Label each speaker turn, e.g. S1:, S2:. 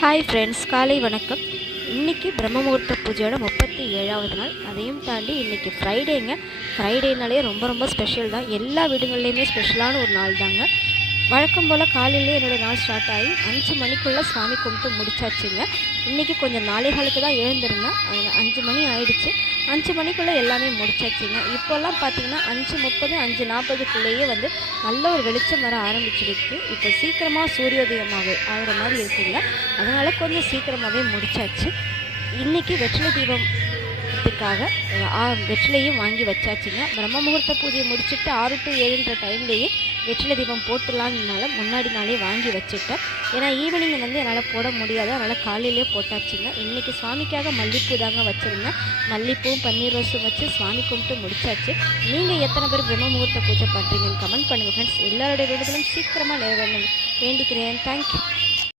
S1: Hi friends காலை வணக்கம். இன்றைக்கி பிரம்மமுகூர்த்த பூஜையோட முப்பத்தி ஏழாவது நாள். அதையும் தாண்டி இன்றைக்கி ஃப்ரைடேங்க ஃப்ரைடேனாலே ரொம்ப ரொம்ப ஸ்பெஷல் தான். எல்லா வீடுகள்லேயுமே ஸ்பெஷலான ஒரு நாள் தாங்க வழக்கம் போல் காலையிலே என்னோடய நாள் ஸ்டார்ட் ஆகி அஞ்சு மணிக்குள்ளே சாமி கும்பிட்டு முடிச்சாச்சுங்க. இன்றைக்கி கொஞ்சம் நாளைகளுக்கு தான் எழுந்திருந்தேன். அஞ்சு மணி ஆயிடுச்சு. அஞ்சு மணிக்குள்ளே எல்லாமே முடிச்சாச்சுங்க. இப்போல்லாம் பார்த்திங்கன்னா அஞ்சு முப்பது அஞ்சு நாற்பதுக்குள்ளேயே வந்து நல்ல ஒரு வெளிச்சம் வர ஆரம்பிச்சிருக்கு. இப்போ சீக்கிரமாக சூரியோதயமாக ஆகிற மாதிரி இருக்குங்க. அதனால் கொஞ்சம் சீக்கிரமாகவே முடிச்சாச்சு. இன்றைக்கி வெற்றிலை தீபம் த்துக்காக வெற்றிலையும் வாங்கி வச்சாச்சுங்க. பிரம்ம முகூர்த்த பூஜையை முடிச்சுட்டு ஆறு டு ஏழுன்ற டைம்லேயே வெற்றிலை தீபம் போட்டுடலான்னால முன்னாடி நாளே வாங்கி வச்சுட்டேன். ஏன்னா ஈவினிங் வந்து என்னால் போட முடியாது. அதனால் காலையிலே போட்டாச்சுங்க. இன்றைக்கி சுவாமிக்காக மல்லிப்பூ தாங்க வச்சுருந்தேன். மல்லிப்பூவும் பன்னீர் ரோஸும் வச்சு சுவாமி கும்பிட்டு முடிச்சாச்சு. நீங்கள் எத்தனை பேர் பிரம்ம முகூர்த்த பூஜை பண்ணுறீங்கன்னு கமெண்ட் பண்ணுங்கள் ஃப்ரெண்ட்ஸ் எல்லாருடைய வேண்டுதலும் சீக்கிரமாக நிறைவேறணும் வேண்டிக்கிறேன். தேங்க்யூ